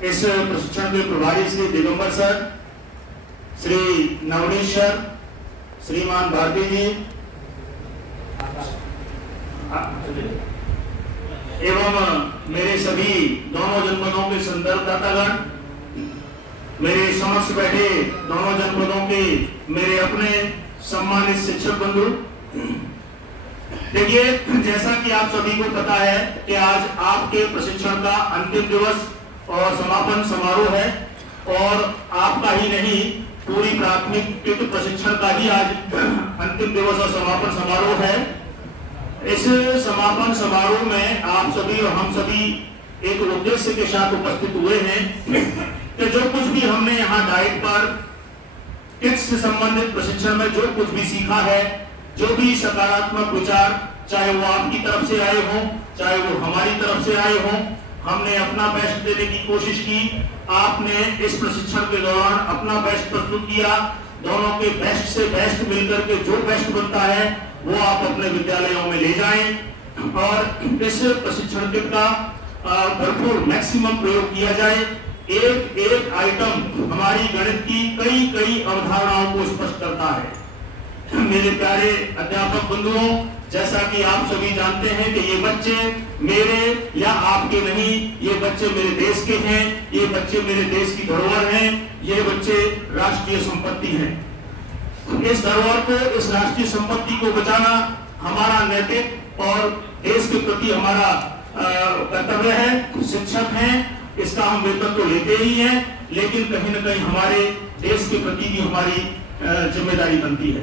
इस प्रशिक्षण के प्रभारी श्री दिगंबर सर, श्री नवनीत सर, श्रीमान भारती जी एवं मेरे सभी दोनों जनपदों के संदर्भदातागण, मेरे समक्ष बैठे दोनों जनपदों के मेरे अपने सम्मानित शिक्षक बंधु। देखिए, जैसा कि आप सभी को पता है कि आज आपके प्रशिक्षण का अंतिम दिवस और समापन समारोह है, और आपका ही नहीं पूरी प्राथमिक प्रशिक्षण का ही आज अंतिम दिवस और समापन समारोह है। इस समापन समारोह में आप सभी और हम सभी एक उद्देश्य के साथ उपस्थित हुए हैं कि जो कुछ भी हमने यहाँ डाइट पर किड्स से संबंधित प्रशिक्षण में जो कुछ भी सीखा है, जो भी सकारात्मक विचार, चाहे वो आपकी तरफ से आए हों, चाहे वो हमारी तरफ से आए हों, हमने अपना बेस्ट देने की कोशिश की। आपने इस प्रशिक्षण के दौरान अपना बेस्ट प्रस्तुत किया। दोनों के बेस्ट से बेस्ट मिलकर के जो बेस्ट बनता है वो आप अपने विद्यालयों में ले जाएं और इस प्रशिक्षण किट का भरपूर मैक्सिमम प्रयोग किया जाए। एक एक आइटम हमारी गणित की कई कई अवधारणाओं को स्पष्ट करता है। मेरे प्यारे अध्यापक बंधुओं, जैसा कि आप सभी जानते हैं कि ये बच्चे मेरे या आपके नहीं, ये बच्चे मेरे देश के हैं, ये बच्चे मेरे देश की धरोहर हैं, ये बच्चे राष्ट्रीय संपत्ति हैं। इस धरोहर को, इस राष्ट्रीय संपत्ति को बचाना हमारा नैतिक और देश के प्रति हमारा कर्तव्य है। शिक्षक हैं, इसका हम वेतन तो लेते ही हैं, लेकिन कहीं न कहीं हमारे देश के प्रति भी हमारी जिम्मेदारी बनती है।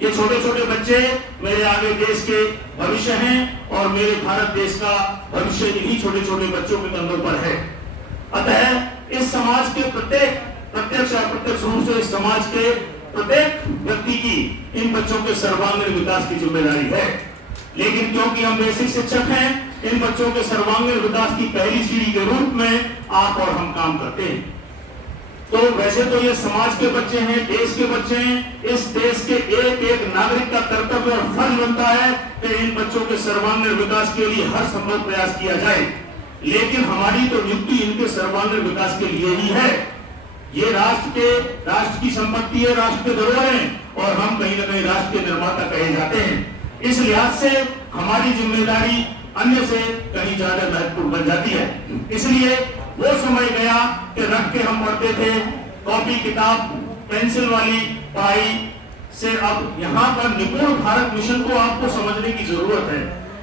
ये छोटे छोटे बच्चे मेरे आगे देश के भविष्य हैं और मेरे भारत देश का भविष्य इन्हीं छोटे छोटे बच्चों के कंधों पर है। अतः इस समाज के प्रत्यक्ष अप्रत्यक्ष रूप से इस समाज के प्रत्येक व्यक्ति की इन बच्चों के सर्वांगीण विकास की जिम्मेदारी है। लेकिन क्योंकि हम बेसिक शिक्षक हैं, इन बच्चों के सर्वांगीण विकास की पहली सीढ़ी के रूप में आप और हम काम करते हैं। तो वैसे तो ये समाज के बच्चे हैं, देश के बच्चे हैं। इस देश के एक एक नागरिक का कर्तव्य और फर्ज बनता है कि इन बच्चों के सर्वांगीण विकास के लिए हर संभव प्रयास किया जाए। लेकिन हमारी तो नियुक्ति इनके सर्वांगीण विकास के लिए ही है। ये राष्ट्र की संपत्ति है, राष्ट्र के धरोहर है, और हम कहीं न कहीं राष्ट्र के निर्माता कहे जाते हैं। इस लिहाज से हमारी जिम्मेदारी अन्य से कहीं ज्यादा महत्वपूर्ण बन जाती है। इसलिए वो समय गया कि रख के हम पढ़ते थे कॉपी किताब पेंसिल वाली पढ़ाई से, अब यहाँ पर निपुण भारत मिशन को आपको समझने की जरूरत है।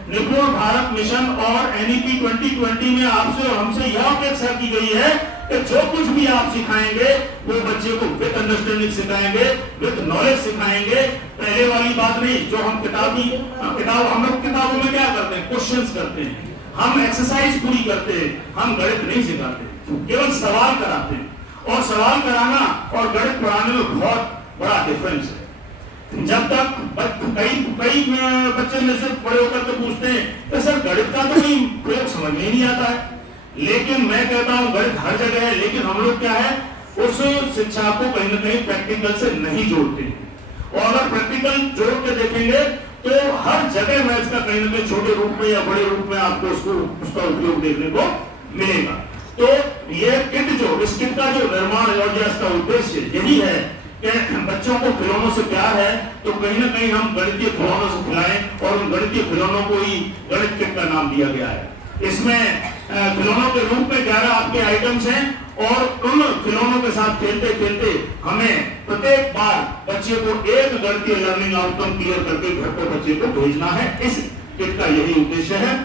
निपुण भारत मिशन और NEP 2020 में आपसे और हमसे यह अपेक्षा की गई है कि जो कुछ भी आप सिखाएंगे वो बच्चे को विद अंडरस्टैंडिंग सिखाएंगे, विद नॉलेज सिखाएंगे। पहले वाली बात नहीं जो हम हम लोग किताबों में क्या करते हैं, क्वेश्चंस करते हैं, हम एक्सरसाइज पूरी करते हैं, हम गणित नहीं सिखाते, केवल सवाल कराते हैं। और सवाल कराना और गणित पढ़ाने में बहुत बड़ा डिफरेंस है। जब तक कई बच्चे में से बड़े होकर के पूछते हैं तो सर गणित का तो कोई प्रयोग समझ में नहीं आता है। लेकिन मैं कहता हूं गणित हर जगह है, लेकिन हम लोग क्या है, उस शिक्षा को कहीं न कहीं प्रैक्टिकल से नहीं जोड़ते हैं। और अगर प्रैक्टिकल जोड़ के देखेंगे तो हर जगह मैथ्स का कहीं न कहीं छोटे रूप में या बड़े रूप में आपको उसका उपयोग देखने को मिलेगा। तो ये किट इस किट का जो निर्माण और इसका उद्देश्य यही है कि बच्चों को खिलौनों से प्यार है, तो कहीं ना कहीं हम गणितीय खिलौनों से खिलाएं, और उन गणितीय खिलौनों को ही गणित किट का नाम दिया गया है। इसमें खिलौनों के रूप में 11 आपके आइटम्स हैं, और उन खिलौनों के साथ खेलते खेलते हमें प्रत्येक बार बच्चे को एक गणितीय लर्निंग आउटकम क्लियर करके घर पर बच्चे को भेजना है। इस किट का यही उद्देश्य है।